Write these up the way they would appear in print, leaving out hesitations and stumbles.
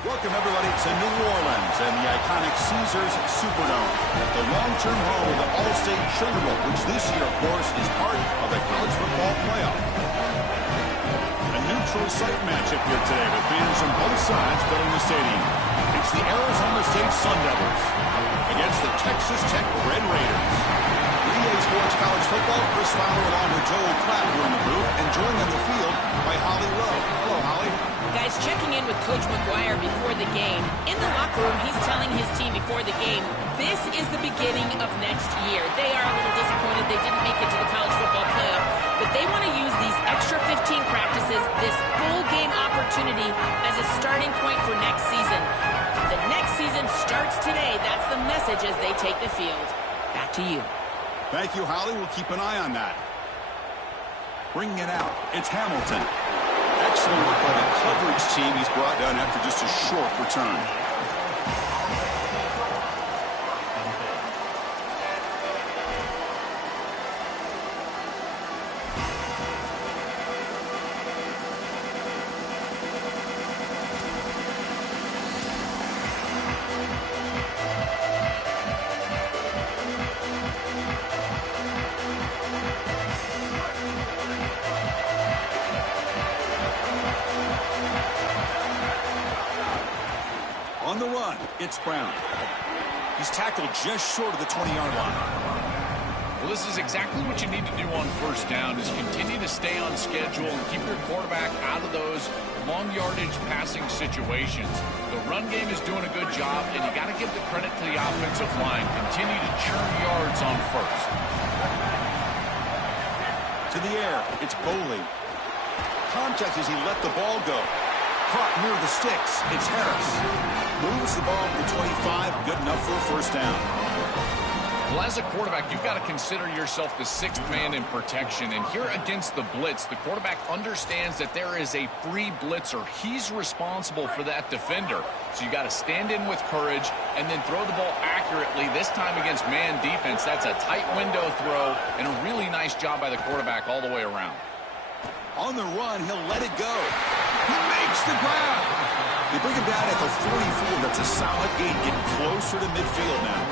Welcome, everybody, to New Orleans and the iconic Caesars Superdome, the long-term home of the All-State Sugar Bowl, which this year, of course, is part of the college football playoff. A neutral site matchup here today with fans from both sides filling the stadium. It's the Arizona State Sun Devils against the Texas Tech Red Raiders. EA Sports College Football, Chris Fowler along with Joel Klatt here in the booth, and joined on the field by Holly Rowe. Hello, Holly. Guys, checking in with Coach McGuire before the game. In the locker room, he's telling his team before the game, this is the beginning of next year. They are a little disappointed they didn't make it to the college football playoff, but they want to use these extra 15 practices, this full game opportunity, as a starting point for next season. The next season starts today. That's the message as they take the field. Back to you. Thank you, Holly. We'll keep an eye on that. Bringing it out, it's Hamilton. Excellent work by the coverage team he's brought down after just a short return. On the run, it's Brown. He's tackled just short of the 20-yard line. Well, this is exactly what you need to do on first down, is continue to stay on schedule and keep your quarterback out of those long yardage passing situations. The run game is doing a good job, and you got to give the credit to the offensive line. Continue to churn yards on first. To the air, it's Boley. Contact as he let the ball go. Caught near the sticks. It's Harris. Moves the ball to the 25. Good enough for a first down. Well, as a quarterback, you've got to consider yourself the sixth man in protection. And here against the blitz, the quarterback understands that there is a free blitzer. He's responsible for that defender. So you got to stand in with courage and then throw the ball accurately. This time against man defense, that's a tight window throw and a really nice job by the quarterback all the way around. On the run, he'll let it go. He makes the grab. They bring him down at the 44. That's a solid gain, getting closer to midfield now.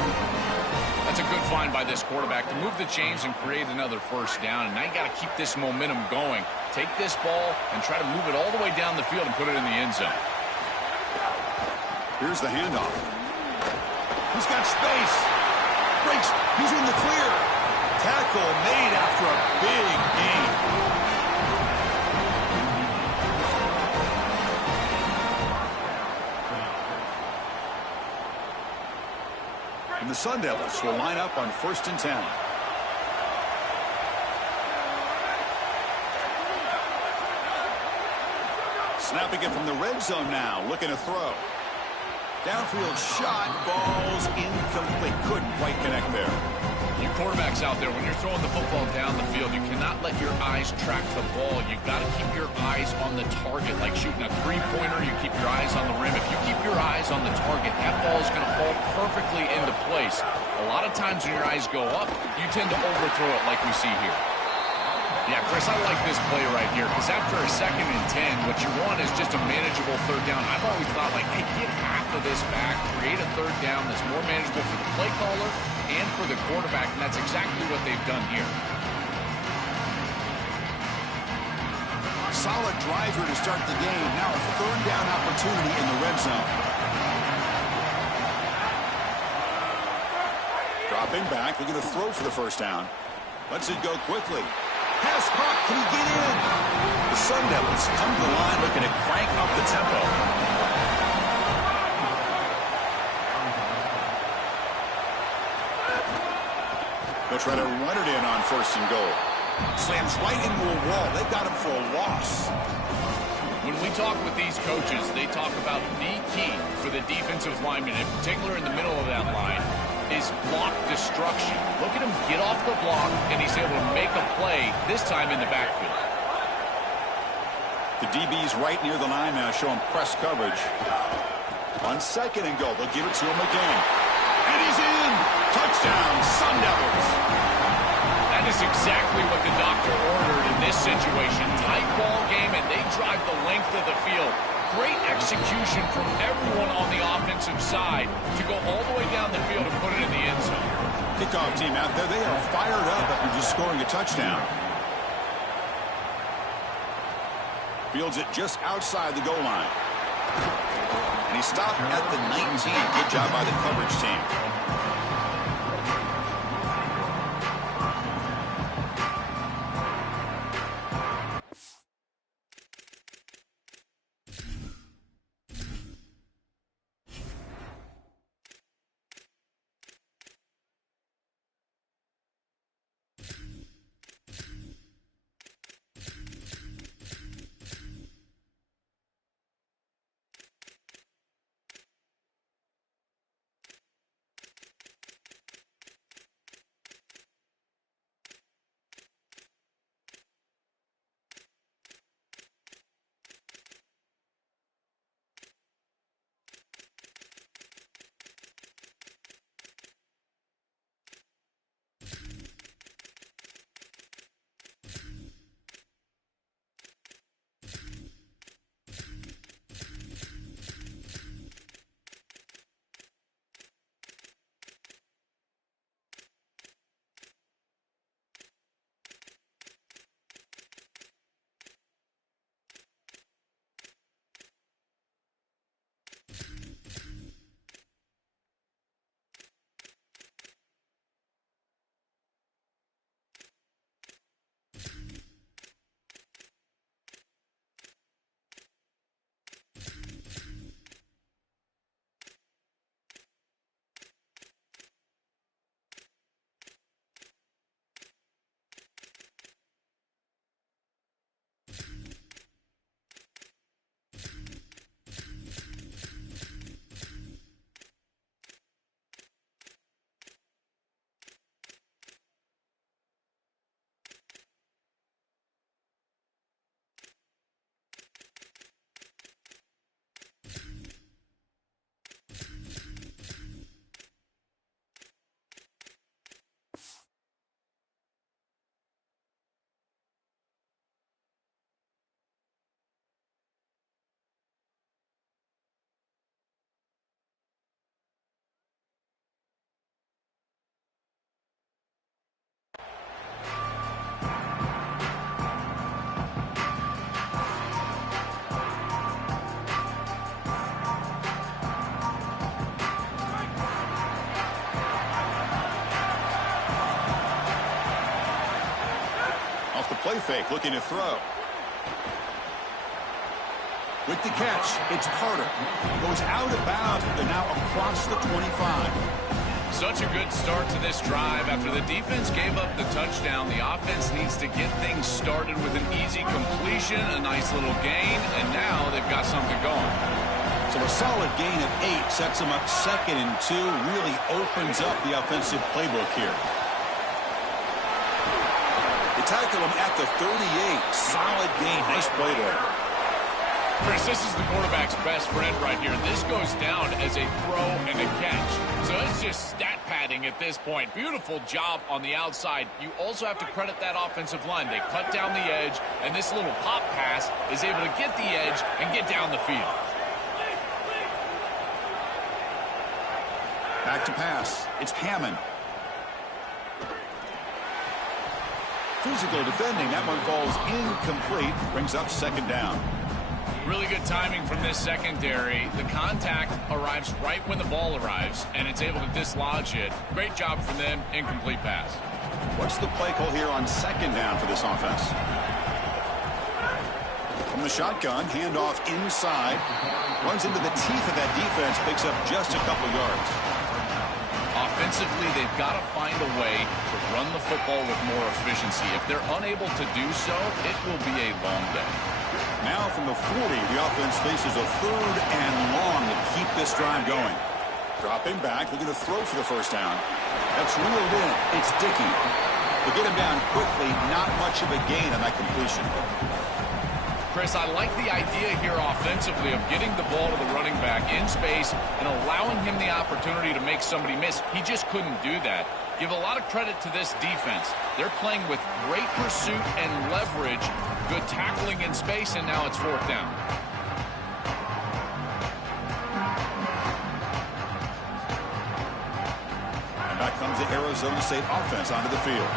That's a good find by this quarterback to move the chains and create another first down. And now you got to keep this momentum going. Take this ball and try to move it all the way down the field and put it in the end zone. Here's the handoff. He's got space. Breaks. He's in the clear. Tackle made after a big gain. And the Sun Devils will line up on 1st and 10. Snapping it from the red zone now, looking to throw. Downfield shot, falls incomplete. Couldn't quite connect there. You quarterbacks out there, when you're throwing the football down the field, you cannot let your eyes track the ball. You've got to keep your eyes on the target. Like shooting a three-pointer, you keep your eyes on the rim. If you keep your eyes on the target, that ball is going to fall perfectly into place. A lot of times when your eyes go up, you tend to overthrow it like we see here. Yeah, Chris, I like this play right here because after a 2nd and 10, what you want is just a manageable 3rd down. I've always thought, like, hey, get half of this back, create a 3rd down that's more manageable for the play caller and for the quarterback, and that's exactly what they've done here. Solid driver to start the game. Now a 3rd down opportunity in the red zone. Dropping back, looking to throw for the 1st down. Lets it go quickly. Pass caught. Can he get in? The Sun Devils come to the line looking to crank up the tempo. They'll try to run it in on 1st and goal. Slams right into a wall. They got him for a loss. When we talk with these coaches, they talk about the key for the defensive lineman, in particular in the middle of that line, is block destruction. Look at him get off the block, and he's able to make a play, this time in the backfield. The DB's right near the line now, showing press coverage. On 2nd and goal, they'll give it to him again. And he's in! Touchdown, Sun Devils! That is exactly what the doctor ordered in this situation. Tight ball game, and they drive the length of the field. Great execution from everyone on the offensive side to go all the way down the field and put it in the end zone. Kickoff team out there, they are fired up after just scoring a touchdown. Fields it just outside the goal line. And he stopped at the 19. Good job by the coverage team. Play fake, looking to throw. With the catch, it's Carter. Goes out of bounds, but they're now across the 25. Such a good start to this drive. After the defense gave up the touchdown, the offense needs to get things started with an easy completion, a nice little gain, and now they've got something going. So a solid gain of 8 sets them up 2nd and 2, really opens up the offensive playbook here. They tackle him at the 38. Solid gain. Nice play there. Chris, this is the quarterback's best friend right here. This goes down as a throw and a catch. So it's just stat padding at this point. Beautiful job on the outside. You also have to credit that offensive line. They cut down the edge, and this little pop pass is able to get the edge and get down the field. Back to pass. It's Hammond. Physical defending. That one falls incomplete. Brings up 2nd down. Really good timing from this secondary. The contact arrives right when the ball arrives, and it's able to dislodge it. Great job from them. Incomplete pass. What's the play call here on 2nd down for this offense? From the shotgun, handoff inside. Runs into the teeth of that defense. Picks up just a couple yards. Offensively, they've got to find a way to run the football with more efficiency. If they're unable to do so, it will be a long day. Now from the 40, the offense faces a 3rd and long to keep this drive going. Dropping back, looking to throw for the 1st down. That's reeled in. It's Dickey. They get him down quickly. Not much of a gain on that completion. Chris, I like the idea here offensively of getting the ball to the running back in space and allowing him the opportunity to make somebody miss. He just couldn't do that. Give a lot of credit to this defense. They're playing with great pursuit and leverage, good tackling in space, and now it's 4th down. And back comes the Arizona State offense onto the field.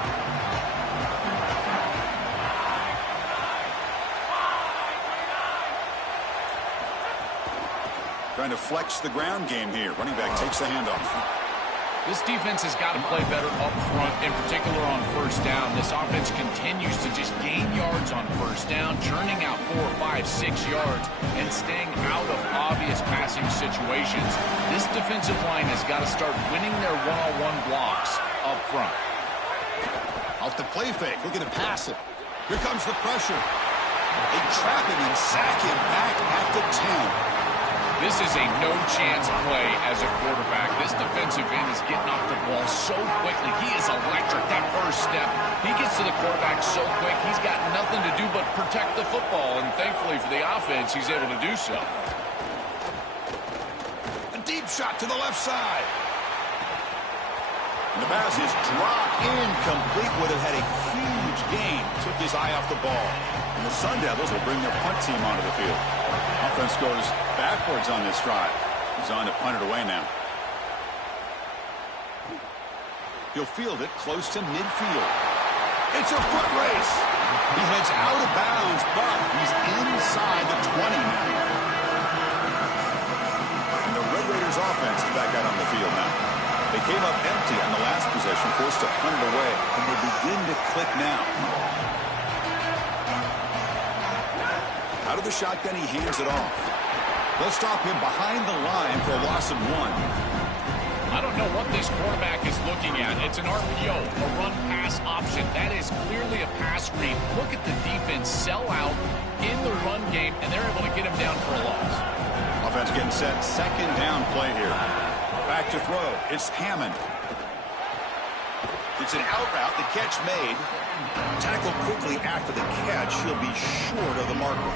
Trying to flex the ground game here. Running back takes the handoff. This defense has got to play better up front, in particular on 1st down. This offense continues to just gain yards on 1st down, churning out 4, 5, 6 yards, and staying out of obvious passing situations. This defensive line has got to start winning their one-on-one blocks up front. Off the play fake, looking to pass it. Here comes the pressure. They trap him and sack him back at the 10. This is a no-chance play as a quarterback. This defensive end is getting off the ball so quickly. He is electric. That first step, he gets to the quarterback so quick, he's got nothing to do but protect the football. And thankfully for the offense, he's able to do so. A deep shot to the left side. And the pass is dropped incomplete. Would have had a huge gain. Took his eye off the ball. And the Sun Devils will bring their punt team onto the field. Offense goes backwards on this drive. He's on to punt it away now. He'll field it close to midfield. It's a foot race. He heads out of bounds, but he's inside the 20 now. And the Red Raiders offense is back out on the field now. They came up empty on the last possession, forced to punt it away, and they begin to click now. Out of the shotgun, he hands it off. They'll stop him behind the line for a loss of 1. I don't know what this quarterback is looking at. It's an RPO, a run-pass option. That is clearly a pass read. Look at the defense sell out in the run game, and they're able to get him down for a loss. Offense getting set. 2nd down play here. Back to throw. It's Hammond. It's an out route. The catch made. Tackled quickly after the catch. He'll be short of the marker.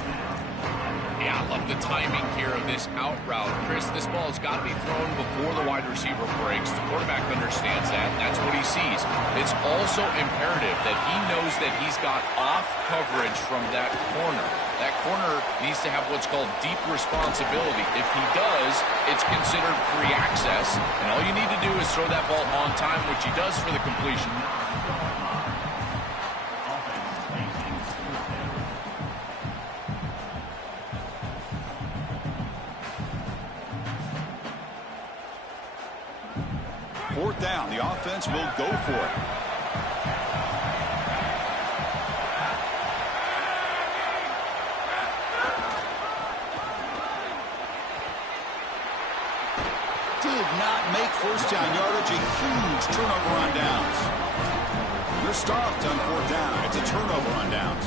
Yeah, I love the timing here of this out route. Chris, this ball has got to be thrown before the wide receiver breaks. The quarterback understands that. That's what he sees. It's also imperative that he knows that he's got off coverage from that corner. That corner needs to have what's called deep responsibility. If he does, it's considered free access. And all you need to do is throw that ball on time, which he does for the completion. Fourth down, the offense will go for it. Did not make first down yardage. A huge turnover on downs. They're stopped on fourth down. It's a turnover on downs.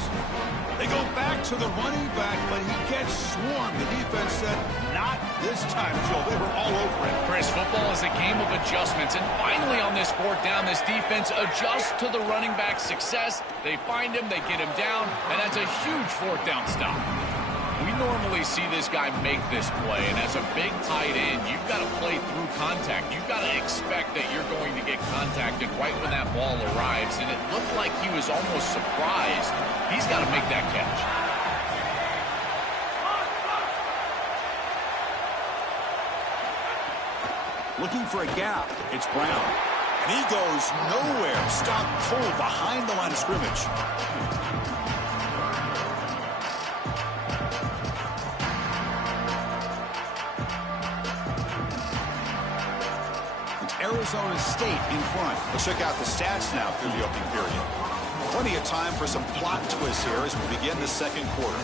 They go back to the running back, but he gets swarmed. The defense said, not this time, Joe. They were all over it. Chris, football is a game of adjustments, and finally on this fourth down, this defense adjusts to the running back's success. They find him, they get him down, and that's a huge fourth down stop. We normally see this guy make this play, and as a big tight end, you've got to play through contact. You've got to expect that you're going to get contacted right when that ball arrives, and it looked like he was almost surprised. He's got to make that catch. Looking for a gap, it's Brown. And he goes nowhere. Stopped cold behind the line of scrimmage. Arizona State in front. Let's check out the stats now through the opening period. Plenty of time for some plot twists here as we begin the second quarter.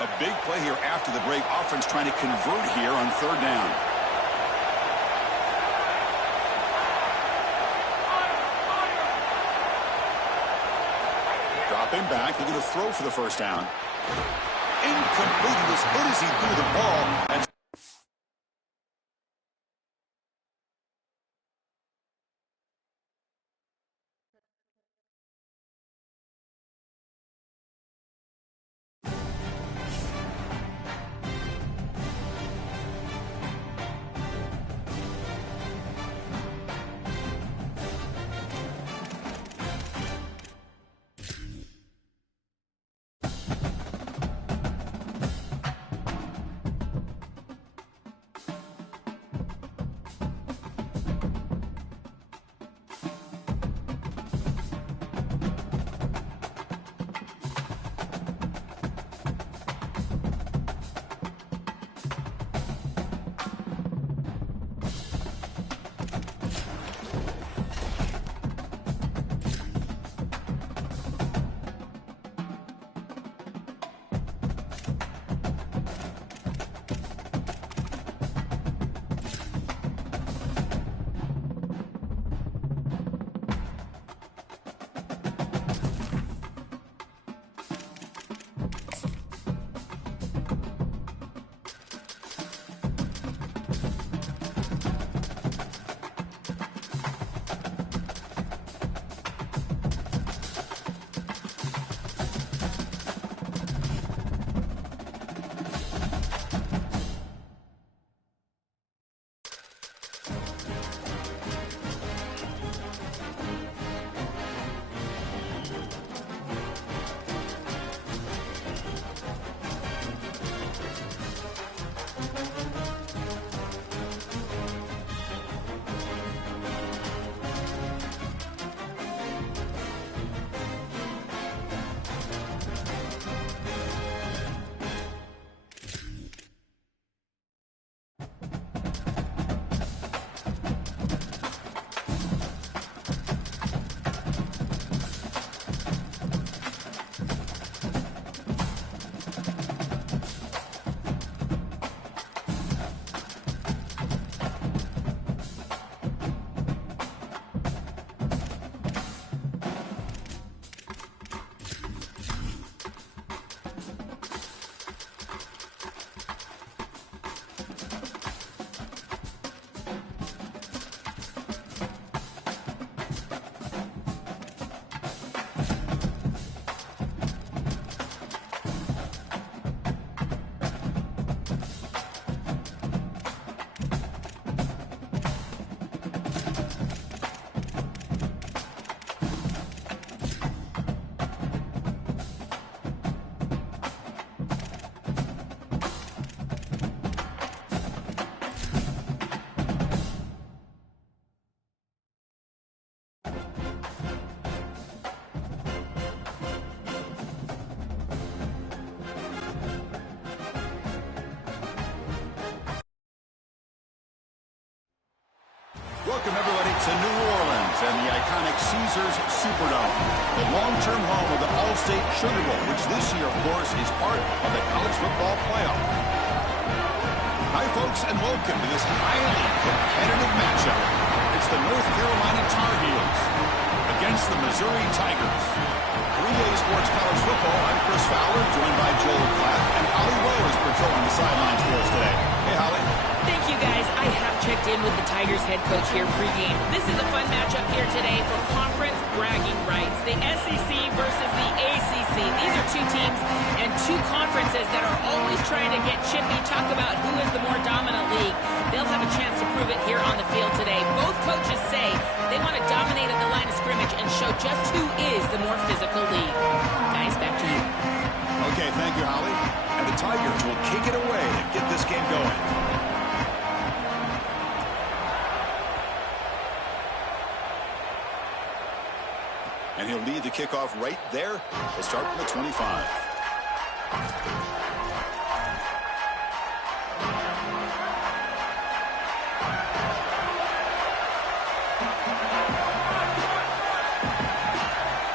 A big play here after the break. Offense trying to convert here on third down. Dropping back. Looking to throw for the first down. Incomplete. He was hit as he threw the ball. And Welcome, everybody, to New Orleans and the iconic Caesars Superdome, the long-term home of the All-State Sugar Bowl, which this year, of course, is part of the college football playoff. Hi, folks, and welcome to this highly competitive matchup. It's the North Carolina Tar Heels against the Missouri Tigers. 3-Day Sports College Football, I'm Chris Fowler, joined by Joel Klatt, and Holly Rowe is patrolling the sidelines for us today. Hey, Holly. Thank you, guys. I have checked in with the Tigers head coach here pregame. This is a fun matchup here today for conference bragging rights. The SEC versus the ACC. These are two teams and two conferences that are always trying to get chippy, talk about who is the more dominant league. They'll have a chance to prove it here on the field today. Both coaches say they want to dominate at the line of scrimmage and show just who is the more physical league. Guys, back to you. Okay, thank you, Holly. And the Tigers will kick it away and get this game going. And he'll lead the kickoff right there. We'll start from the 25.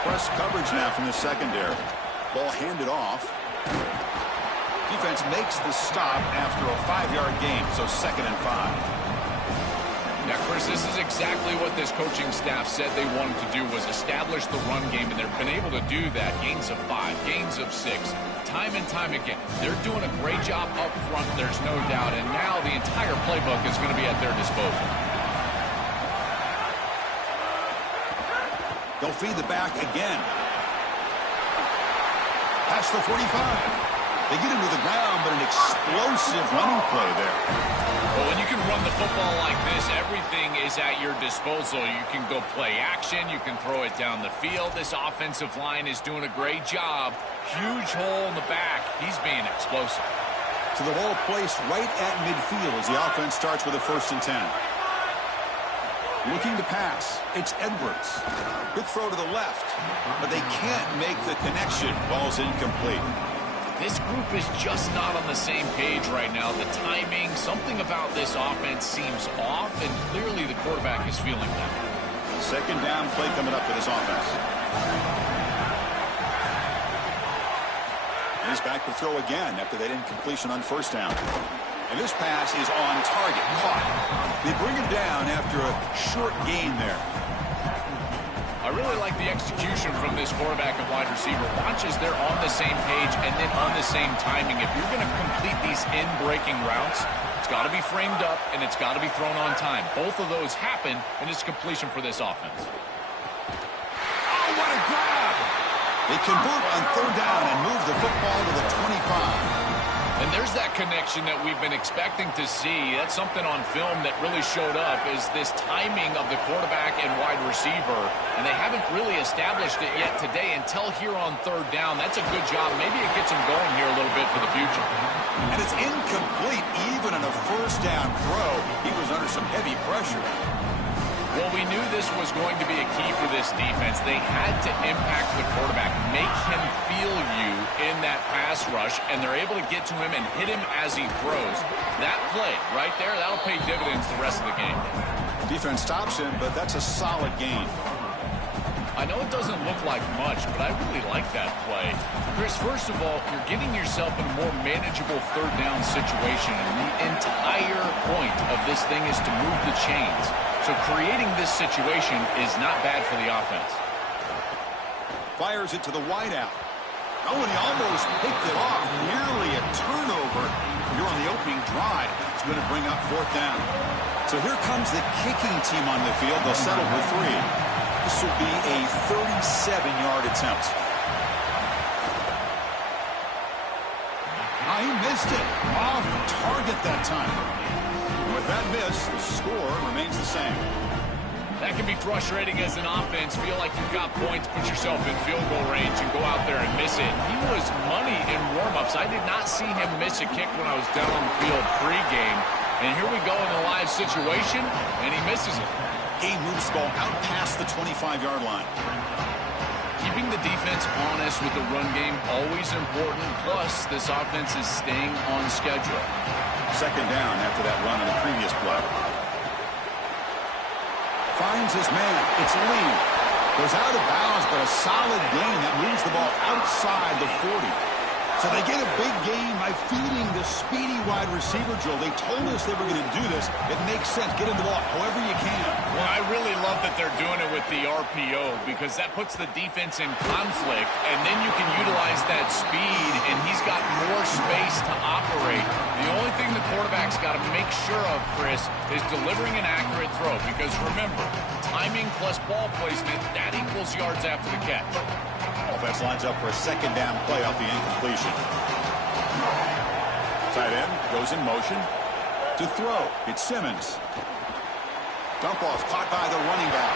Press coverage now from the secondary. Ball handed off. Defense makes the stop after a 5-yard gain, so 2nd and 5. Now, Chris, this is exactly what this coaching staff said they wanted to do, was establish the run game, and they've been able to do that. Gains of 5, gains of 6, time and time again. They're doing a great job up front, there's no doubt, and now the entire playbook is going to be at their disposal. They'll feed the back again. Past the 45. They get him to the ground, but an explosive running play there. Well, when you can run the football like this, everything is at your disposal. You can go play action. You can throw it down the field. This offensive line is doing a great job. Huge hole in the back. He's being explosive. So the ball placed right at midfield as the offense starts with a 1st and 10. Looking to pass. It's Edwards. Good throw to the left, but they can't make the connection. Ball's incomplete. This group is just not on the same page right now. The timing, something about this offense seems off, and clearly the quarterback is feeling that. 2nd down play coming up for this offense. And he's back to throw again after that incompletion on 1st down. And this pass is on target, caught. They bring him down after a short gain there. I really like the execution from this quarterback and wide receiver. Watch as they're on the same page and then on the same timing. If you're going to complete these in-breaking routes, it's got to be framed up and it's got to be thrown on time. Both of those happen, and it's completion for this offense. Oh, what a grab! They convert on 3rd down and move the football to the 25. And there's that connection that we've been expecting to see. That's something on film that really showed up, is this timing of the quarterback and wide receiver. And they haven't really established it yet today until here on 3rd down. That's a good job. Maybe it gets them going here a little bit for the future. And it's incomplete even on a 1st down throw. He was under some heavy pressure. Well, we knew this was going to be a key for this defense. They had to impact the quarterback, make him feel you in that pass rush, and they're able to get to him and hit him as he throws. That play right there, that'll pay dividends the rest of the game. Defense stops him, but that's a solid gain. I know it doesn't look like much, but I really like that play. Chris, first of all, you're getting yourself in a more manageable 3rd down situation, and the entire point of this thing is to move the chains. So creating this situation is not bad for the offense. Fires it to the wideout. Oh, and he almost picked it off. Nearly a turnover. You're on the opening drive. It's going to bring up 4th down. So here comes the kicking team on the field. They'll settle for 3. This will be a 37-yard attempt. He missed it. Off target that time. With that miss, the score remains the same. That can be frustrating as an offense. Feel like you've got points, put yourself in field goal range, and go out there and miss it. He was money in warm-ups. I did not see him miss a kick when I was down on the field pregame. And here we go in the live situation, and he misses it. He moves the ball out past the 25-yard line. Keeping the defense honest with the run game, always important. Plus, this offense is staying on schedule. 2nd down after that run on the previous play. finds his man. It's Lee. Goes out of bounds, but a solid gain that moves the ball outside the 40. So they get a big gain by feeding the speedy wide receiver drill. They told us they were going to do this. It makes sense. Get him the ball however you can. Well, I really love that they're doing it with the RPO because that puts the defense in conflict, and then you can utilize that speed, and he's got more space to operate. The only thing the quarterback's got to make sure of, Chris, is delivering an accurate throw because, remember, timing plus ball placement, that equals yards after the catch. Offense lines up for a second down play off the incompletion. Tight end goes in motion to throw. It's Simmons. Dump off caught by the running back.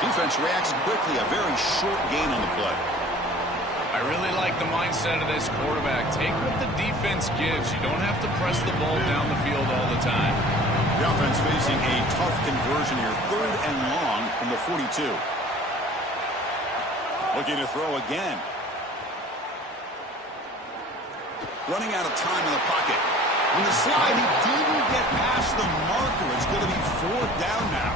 Defense reacts quickly. A very short gain on the play. I really like the mindset of this quarterback. Take what the defense gives. You don't have to press the ball down the field all the time. The offense facing a tough conversion here. 3rd and long from the 42. Looking to throw again. Running out of time in the pocket. On the slide, he didn't get past the marker. It's going to be 4th down now.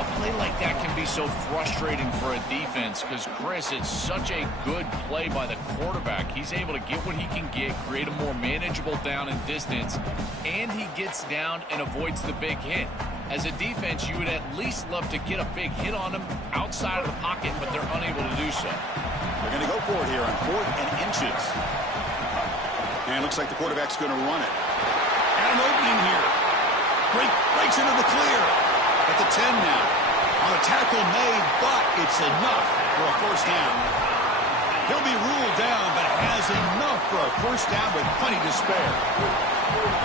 A play like that can be so frustrating for a defense because, Chris, it's such a good play by the quarterback. He's able to get what he can get, create a more manageable down and distance, and he gets down and avoids the big hit. As a defense, you would at least love to get a big hit on him outside of the pocket, but they're unable to do so. They're going to go for it here on 4th and inches. And it looks like the quarterback's going to run it. And an opening here. Breaks into the clear. At the 10 now. On a tackle made, but it's enough for a 1st down. He'll be ruled down, but has enough for a 1st down with plenty to spare.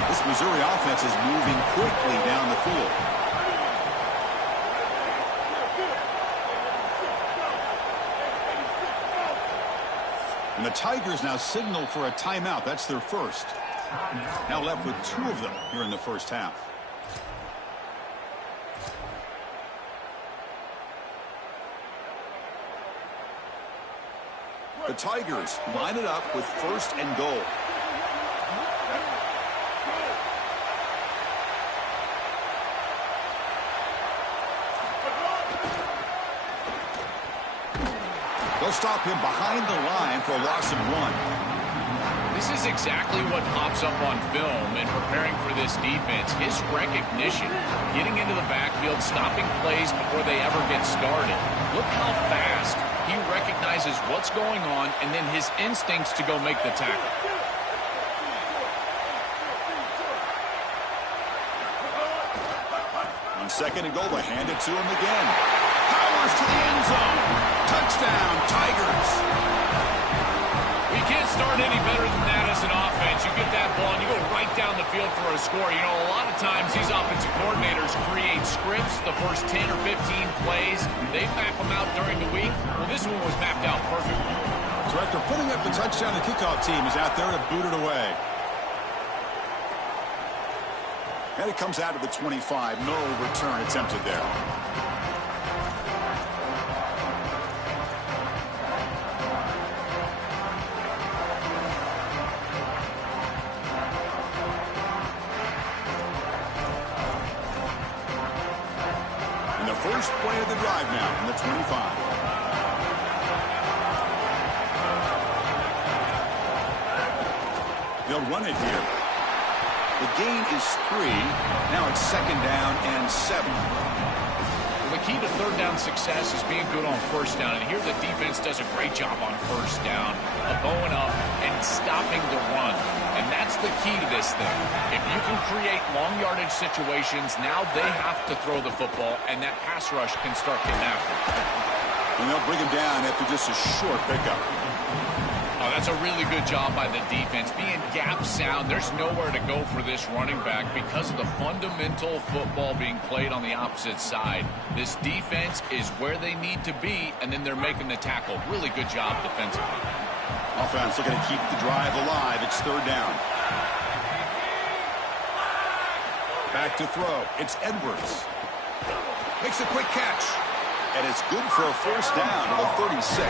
This Missouri offense is moving quickly down the field. And the Tigers now signal for a timeout. That's their first. Now left with 2 of them here in the 1st half. The Tigers line it up with 1st and goal. They'll stop him behind the line for a loss of 1. This is exactly what pops up on film in preparing for this defense. His recognition, getting into the backfield, stopping plays before they ever get started. Look how fast he recognizes what's going on and then his instincts to go make the tackle. On 2nd and goal, they hand it to him again. Powers to the end zone. Touchdown, Tigers. You can't start any better than that as an offense. You get that ball and you go right down the field for a score. You know, a lot of times these offensive coordinators create scripts the first 10 or 15 plays. They map them out during the week. Well, this one was mapped out perfectly. So after putting up the touchdown, the kickoff team is out there to boot it away. And it comes out of the 25. No return attempted there. First play of the drive now from the 25. They'll run it here. The gain is 3. Now it's 2nd down and 7. Well, the key to 3rd down success is being good on 1st down. And here the defense does a great job on 1st down, going up and stopping the run. And that's the key to this thing. If you can create long yardage situations, now they have to throw the football, and that pass rush can start getting after it. And they'll bring him down after just a short pickup. Oh, that's a really good job by the defense. Being gap sound, there's nowhere to go for this running back because of the fundamental football being played on the opposite side. This defense is where they need to be, and then they're making the tackle. Really good job defensively. Offense looking to keep the drive alive. It's 3rd down. Back to throw. It's Edwards. Makes a quick catch. And it's good for a 1st down to the 36.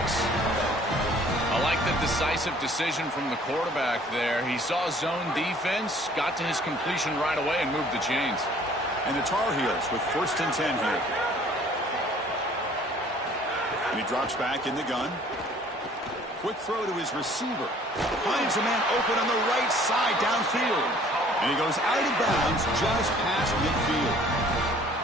I like the decisive decision from the quarterback there. He saw zone defense, got to his completion right away, and moved the chains. And the Tar Heels with 1st and 10 here. And he drops back in the gun. Quick throw to his receiver. Finds a man open on the right side downfield. And he goes out of bounds just past midfield.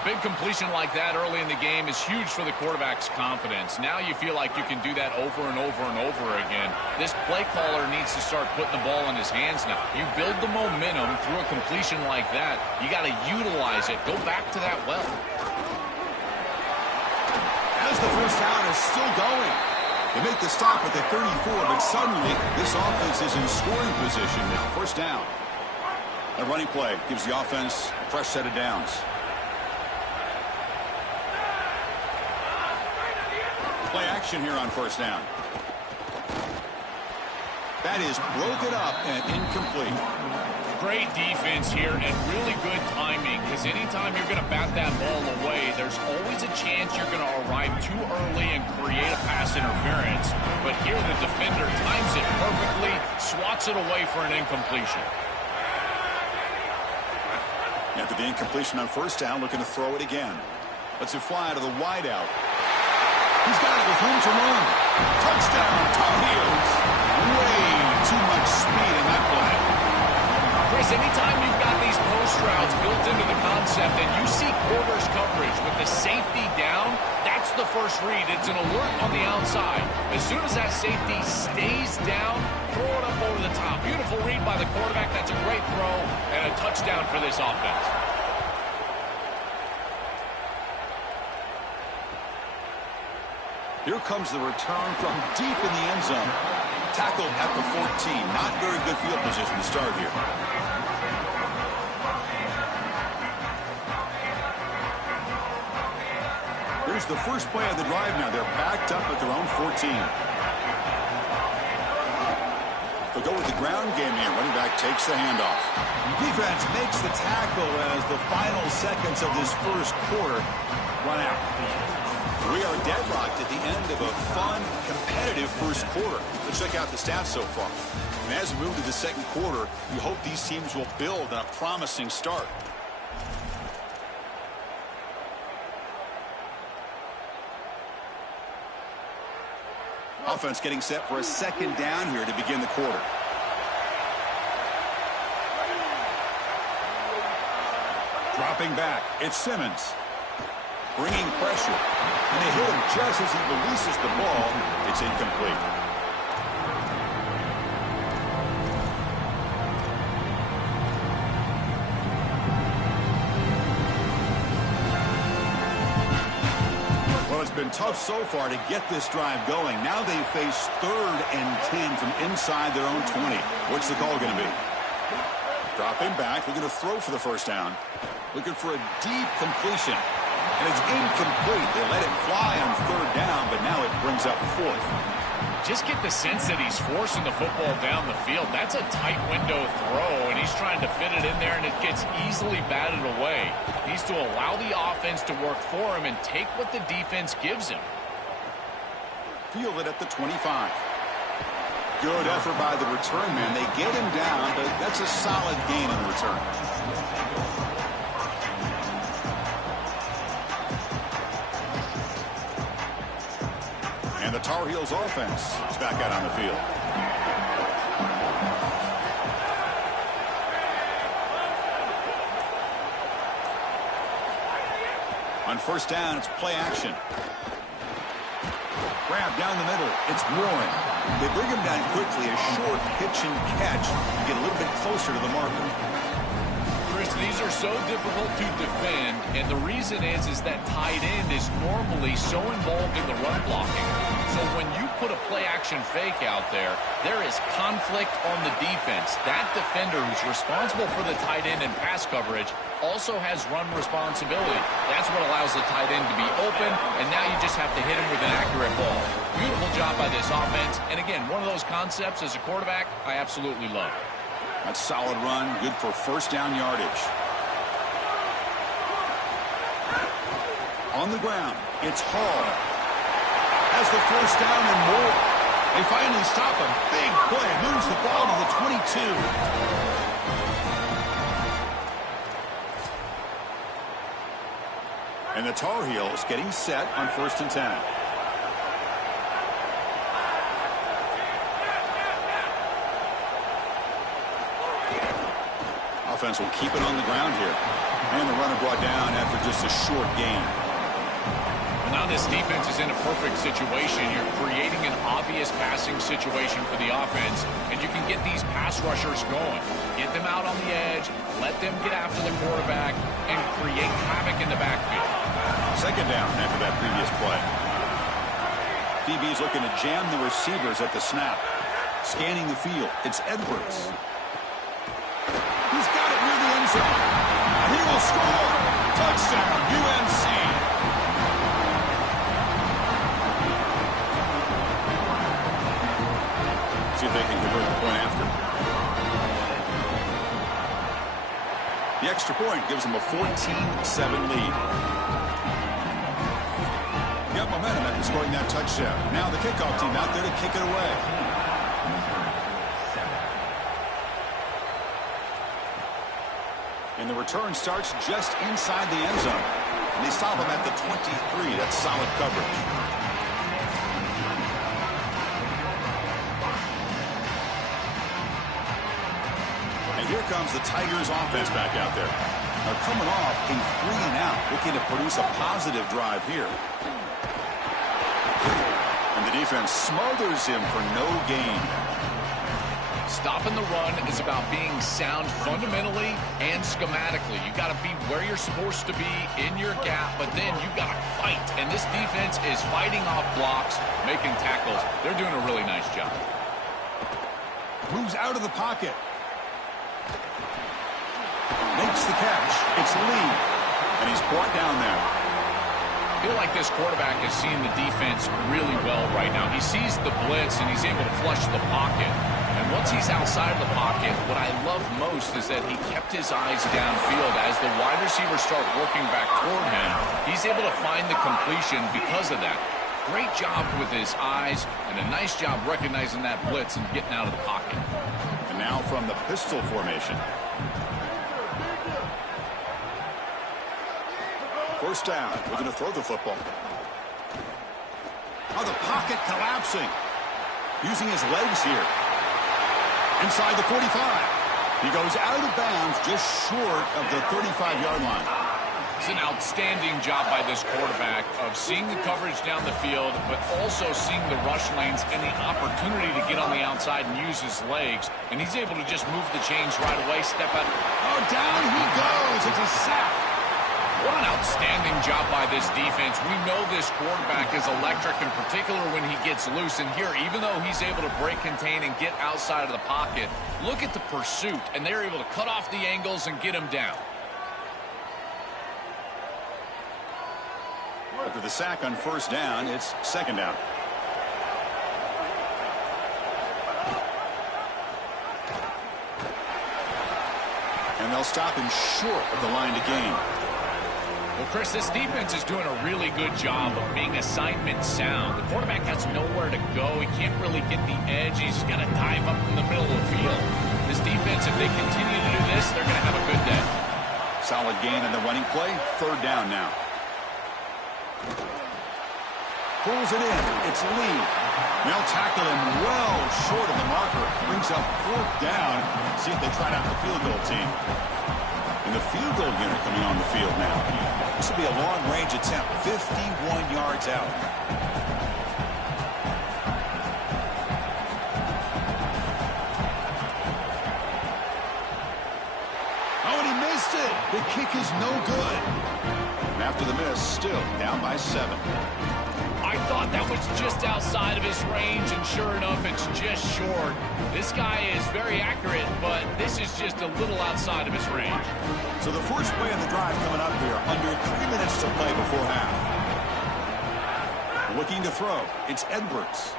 Big completion like that early in the game is huge for the quarterback's confidence. Now you feel like you can do that over and over and over again. This play caller needs to start putting the ball in his hands now. You build the momentum through a completion like that. You got to utilize it. Go back to that well. As the first down is still going. They make the stop at the 34, but suddenly this offense is in scoring position now. First down. A running play gives the offense a fresh set of downs. Play action here on first down. That is broken up and incomplete. Great defense here and really good timing, because anytime you're going to bat that ball away, there's always a chance you're going to arrive too early and create a pass interference. But here the defender times it perfectly, swats it away for an incompletion. After the incompletion on first down, looking to throw it again. Lets it fly to the wideout. He's got it with room to run. Touchdown, Tar Heels. Way too much speed in that play. Chris, anytime you've got these post routes built into the concept and you see quarters coverage with the safety down, that's the first read. It's an alert on the outside. As soon as that safety stays down, throw it up over the top. Beautiful read by the quarterback. That's a great throw and a touchdown for this offense. Here comes the return from deep in the end zone. Tackled at the 14. Not very good field position to start here. Here's the first play of the drive now. They're backed up at their own 14. They'll go with the ground game here. Running back takes the handoff. Defense makes the tackle as the final seconds of this first quarter run out. We are deadlocked at the end of a fun, competitive first quarter. Let's check out the stats so far. And as we move to the second quarter, we hope these teams will build on a promising start. Offense getting set for a second down here to begin the quarter. Dropping back, it's Simmons. Bringing pressure. And they hit him just as he releases the ball. It's incomplete. Well, it's been tough so far to get this drive going. Now they face 3rd and 10 from inside their own 20. What's the call going to be? Dropping back. Looking to throw for the first down. Looking for a deep completion. And it's incomplete. They let it fly on 3rd down, but now it brings up 4th. Just get the sense that he's forcing the football down the field. That's a tight window throw, and he's trying to fit it in there, and it gets easily batted away. He needs to allow the offense to work for him and take what the defense gives him. Field it at the 25. Good effort by the return man. They get him down, but that's a solid gain in return. And the Tar Heels offense is back out on the field. On first down, it's play action. Grab down the middle. It's Warren. They bring him down quickly. A short pitch and catch to get a little bit closer to the marker. Chris, these are so difficult to defend, and the reason is that tight end is normally so involved in the run blocking. So when you put a play-action fake out there, there is conflict on the defense. That defender who's responsible for the tight end and pass coverage also has run responsibility. That's what allows the tight end to be open, and now you just have to hit him with an accurate ball. Beautiful job by this offense, and again, one of those concepts as a quarterback I absolutely love. That's solid run, good for first down yardage. On the ground, it's Hall. Has the first down and more. They finally stop a big play. Moves the ball to the 22. And the Tar Heels getting set on 1st and 10. offense will keep it on the ground here. And the runner brought down after just a short gain. Now this defense is in a perfect situation. You're creating an obvious passing situation for the offense, and you can get these pass rushers going. Get them out on the edge, let them get after the quarterback, and create havoc in the backfield. Second down after that previous play. DB's looking to jam the receivers at the snap. Scanning the field, it's Edwards. He's got it near the end zone. And he will score. Touchdown, UNC. See if they can convert the point after. The extra point gives them a 14-7 lead. Got momentum after scoring that touchdown. Now the kickoff team out there to kick it away. And the return starts just inside the end zone. And they stop him at the 23. That's solid coverage. Here comes the Tigers offense back out there. They're coming off a 3-and-out, looking to produce a positive drive here. And the defense smothers him for no gain. Stopping the run is about being sound fundamentally and schematically. You got to be where you're supposed to be in your gap, but then you got to fight. And this defense is fighting off blocks, making tackles. They're doing a really nice job. Moves out of the pocket. Makes the catch. It's Lee. And he's brought down there. I feel like this quarterback is seeing the defense really well right now. He sees the blitz, and he's able to flush the pocket. And once he's outside of the pocket, what I love most is that he kept his eyes downfield. As the wide receivers start working back toward him, he's able to find the completion because of that. Great job with his eyes, and a nice job recognizing that blitz and getting out of the pocket. And now from the pistol formation. First down. We're going to throw the football. Oh, the pocket collapsing. Using his legs here. Inside the 45. He goes out of bounds just short of the 35-yard line. It's an outstanding job by this quarterback of seeing the coverage down the field, but also seeing the rush lanes and the opportunity to get on the outside and use his legs. And he's able to just move the chains right away, step out. Oh, down he goes. It's a sack. What an outstanding job by this defense. We know this quarterback is electric, in particular when he gets loose. And here, even though he's able to break, contain, and get outside of the pocket, look at the pursuit, and they're able to cut off the angles and get him down. After the sack on first down, it's second down. And they'll stop him short of the line to gain. Well, Chris, this defense is doing a really good job of being assignment sound. The quarterback has nowhere to go. He can't really get the edge. He's got to dive up in the middle of the field. This defense, if they continue to do this, they're going to have a good day. Solid gain in the running play. Third down now. Pulls it in. It's Lee. They'll tackle him well short of the marker. Brings up fourth down. See if they try out the field goal team. And the field goal unit coming on the field now. This will be a long-range attempt. 51 yards out. Oh, and he missed it. The kick is no good. And after the miss, still down by 7. I thought that was just outside of his range, and sure enough, it's just short. This guy is very accurate, but this is just a little outside of his range. So the first play of the drive coming up here, under 3 minutes to play before half. Looking to throw, it's Edwards.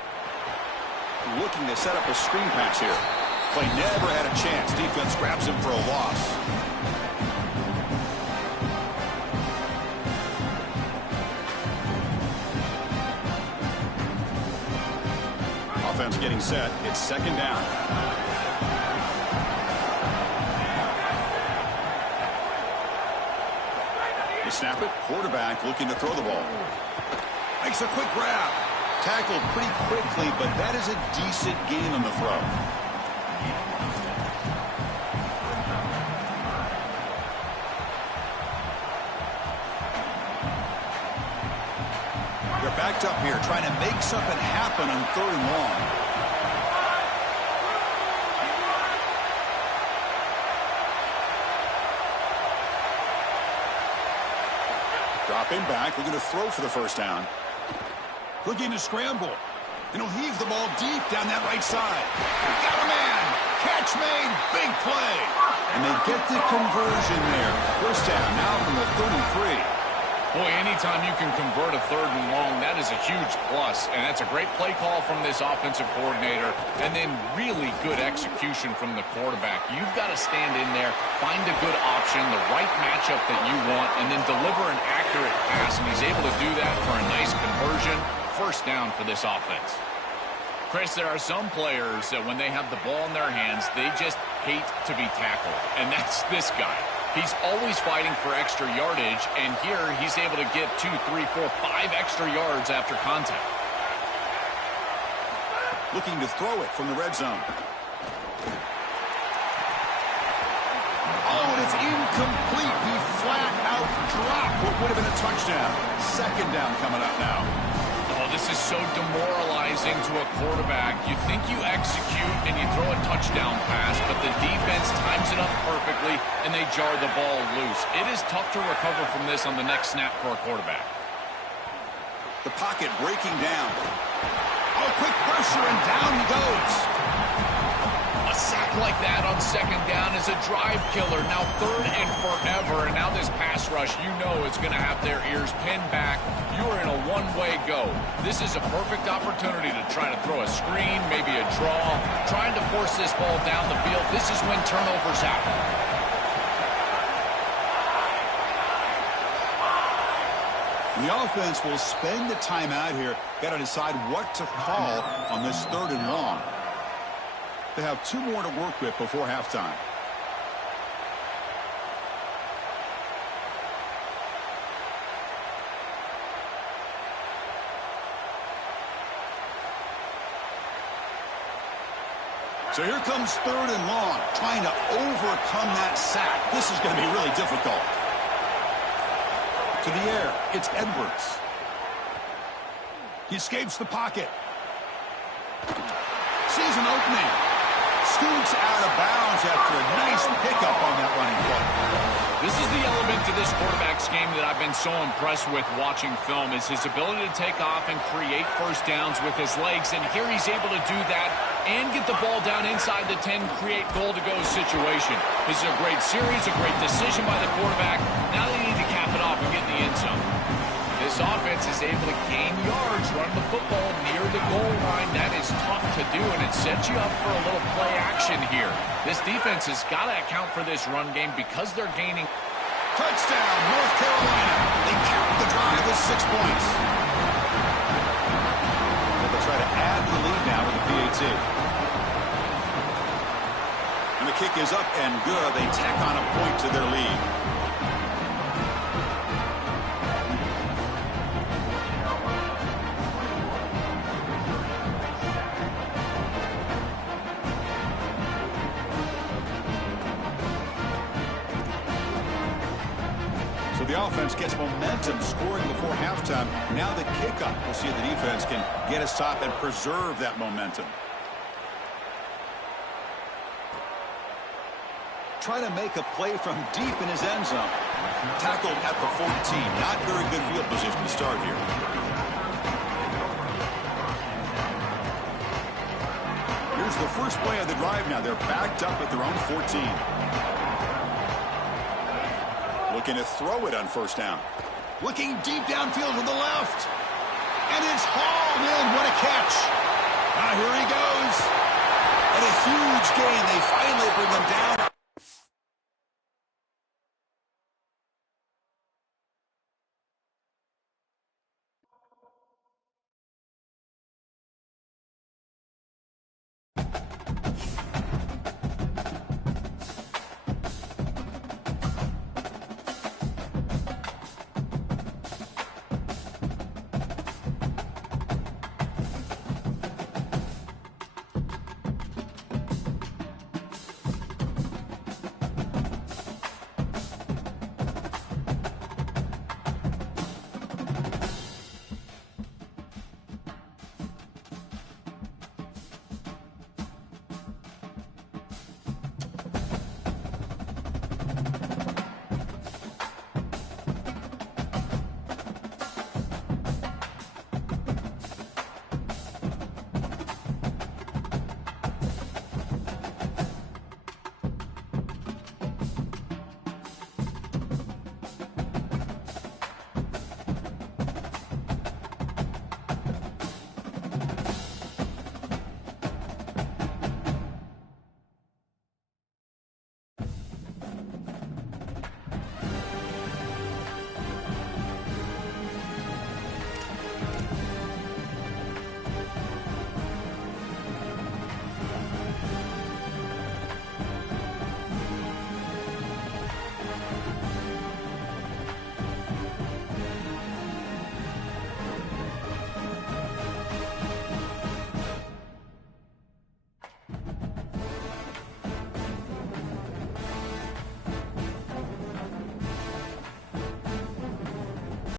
Looking to set up a screen pass here. Play never had a chance. Defense grabs him for a loss. Offense getting set. It's second down. They snap it. Quarterback looking to throw the ball. Makes a quick grab. Tackled pretty quickly, but that is a decent gain on the throw. backed up here, trying to make something happen on 3rd and long. Dropping back, looking to throw for the first down. Looking to scramble. And he'll heave the ball deep down that right side. Got a man. Catch made. Big play. And they get the conversion there. First down now from the 33. Boy, anytime you can convert a 3rd and long, that is a huge plus. And that's a great play call from this offensive coordinator. And then really good execution from the quarterback. You've got to stand in there, find a good option, the right matchup that you want, and then deliver an accurate pass. And he's able to do that for a nice conversion. First down for this offense. Chris, there are some players that when they have the ball in their hands, they just hate to be tackled. And that's this guy. He's always fighting for extra yardage, and here he's able to get 2, 3, 4, 5 extra yards after contact. Looking to throw it from the red zone. Oh, and it's incomplete. He flat out dropped what would have been a touchdown. Second down coming up now. This is so demoralizing to a quarterback. You think you execute and you throw a touchdown pass, but the defense times it up perfectly and they jar the ball loose. It is tough to recover from this on the next snap for a quarterback. The pocket breaking down. Oh, quick pressure and down he goes. A sack like that on second down is a drive killer. Now 3rd and forever, and now this pass rush, you know it's going to have their ears pinned back. You are in a one-way go. This is a perfect opportunity to try to throw a screen, maybe a draw, trying to force this ball down the field. This is when turnovers happen. The offense will spend the time out here. Got to decide what to call on this 3rd and long. They have 2 more to work with before halftime. So here comes 3rd and long, trying to overcome that sack. This is going to be really difficult. To the air, it's Edwards. He escapes the pocket. Sees an opening. Scoots out of bounds after a nice pickup on that running play. This is the element to this quarterback's game that I've been so impressed with watching film, is his ability to take off and create first downs with his legs. And here he's able to do that and get the ball down inside the 10, create goal-to-go situation. This is a great series, a great decision by the quarterback. Now they need to cap it off and get in the end zone. This offense is able to gain yards, run the football near the goal line. That is tough to do, and it sets you up for a little play action here. This defense has got to account for this run game because they're gaining. Touchdown, North Carolina. They cap the drive with 6 points. They'll try to add the lead now with the PAT. And the kick is up and good. They tack on a point to their lead. The offense gets momentum scoring before halftime. Now the kickoff. We'll see if the defense can get a stop and preserve that momentum. Try to make a play from deep in his end zone. Tackled at the 14. Not very good field position to start here. Here's the first play of the drive now. They're backed up at their own 14. Looking to throw it on first down. Looking deep downfield to the left. And it's hauled in. What a catch. Now here he goes. And a huge gain. They finally bring him down